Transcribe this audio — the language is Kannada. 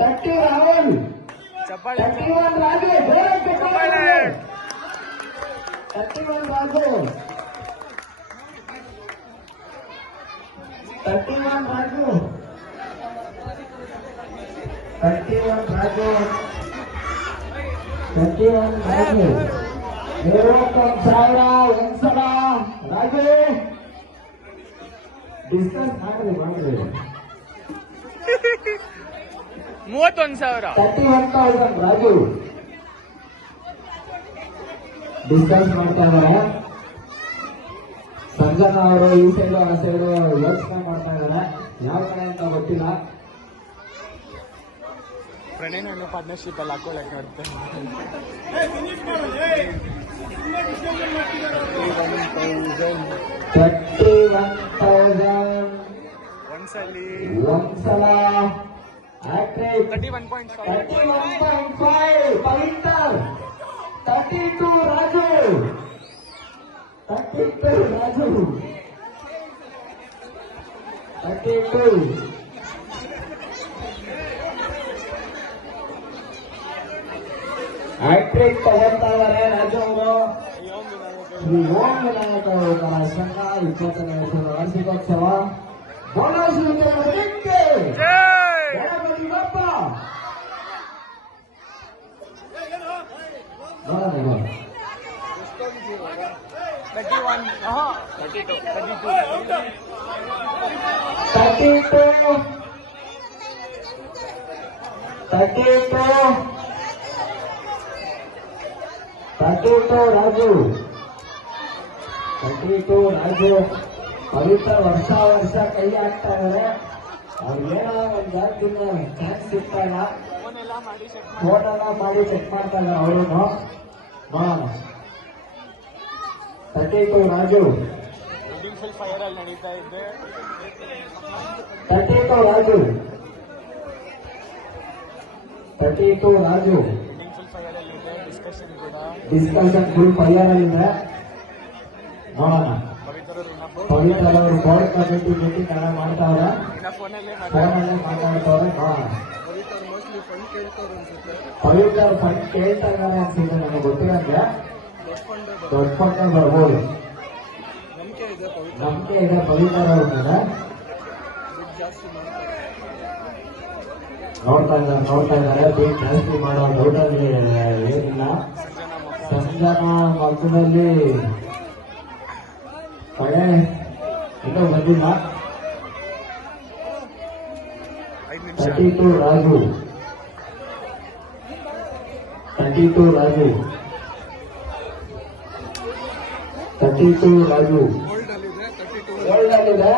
30 ರಾಹುಲ್, ಚಪ್ಪಾಳೆ 31 ರಾಜು, 31 ರಾಜು, 31 ರಾಜು, 31 ರಾಜು, 31 ರಾಜು, 51,000 ಒಂದ್ಸಲ ರಾಜು ಡಿಸ್ಕಸ್ ಮಾಡ್ರಿ 31,000 31,000 ರಾಜು ಡಿಸ್ಕಸ್ ಮಾಡ್ತಾ ಇದಾರೆ. ಸಂಜನಾ ಅವರು ಈ ಸೈಡು ಆ ಸೈಡು ಯೋಚನೆ ಮಾಡ್ತಾ ಇದಾರೆ, ಯಾವ ಕಡೆ ಅಂತ ಗೊತ್ತಿಲ್ಲ. ಪ್ರಣಯ್ ನನ್ನ ಪಾರ್ಟ್ನರ್ಶಿಪ್ ಅಲ್ಲಿ ಹಾಕೊಳ್ಳಕ್ಕೆ ಇರುತ್ತೆ. 31,000 ಒಂದ್ಸಲ ಹ್ಯಾಟ್ರಿಕ್. 31.5 ಪವಿತ್ರ, 32 ರಾಜು, 32 ರಾಜು, 32 ಹ್ಯಾಟ್ರಿಕ್ ತಗೊಳ್ತಾ ಇದ್ದಾರೆ ರಾಜು ಅವರು. ಶ್ರೀ ಓಂ ವಿನಾಯಕ ಅವರ ಸಂಘ 20ನೇ ವರ್ಷದ ವಾರ್ಷಿಕೋತ್ಸವ ಬೋನಸ್ ಗಣಪತಿ ಬಪ್ಪ ನೋಡೋಣ. 32 ರಾಜು, 32 ರಾಜು ಪವಿತ್ರ ವರ್ಷ ಕೈ ಹಾಕ್ತಾ ಇದ್ದಾರೆ. ಅವ್ರಿಗೇನೋ ಒಂದು ಜಾಗದಿಂದ ಚಾನ್ಸ್ ಸಿಗ್ತಾಗ ಫೋನ್ ಎಲ್ಲ ಮಾಡಿ ಚೆಕ್ ಮಾಡ್ತಾ ಇದ್ದಾರೆ ಅವರು. ನೋಡೋಣ. 32 Raju, 32 Raju, 32 Raju discussion full fire ಅಲ್ಲಿದೆ. ನೋಡೋಣ. ಪವಿತ್ರ ಅವರು ಬೋರ್ಡ್ ಕಮಿಟಿ ಮೀಟಿಂಗ್ ಎಲ್ಲ ಮಾಡ್ತಾವ್ರೆ, ಫೋನಲ್ಲೇ ಮಾತಾಡ್ತಾವ್ರೆ. ನೋಡೋಣ. ಪವಿತ್ರ ಫಂಡ್ ಕೇಳ್ತಾ ಇದ್ದಾರೆ ಅನ್ಸುತ್ತೆ, ನನಗೆ ಗೊತ್ತಿರಂಗೆ ದೊಡ್ಡ ಫಂಡ್ ಬರ್ಬೋದು. ನಂಬಿಕೆ ಇದೆ ಪವಿತ್ರ ಅವ್ರ ಮೇಲೆ. ನೋಡ್ತಾ ಇದ್ದಾರೆ ಬೇಗ ಜಾಸ್ತಿ ಮಾಡೋ ಡೌಟಲ್ಲಿ ಏನಿಲ್ಲ. ಸಂಜನಾ ಮಕ್ಕಳಲ್ಲಿ ಕಡೆ ಇನ್ನೂ ಬಂದಿಲ್ಲ. 32 ರಾಜು, 32 ರಾಜು, 32 ರಾಜು ಗೋಲ್ಡ್ ಅಲ್ಲಿದೆ.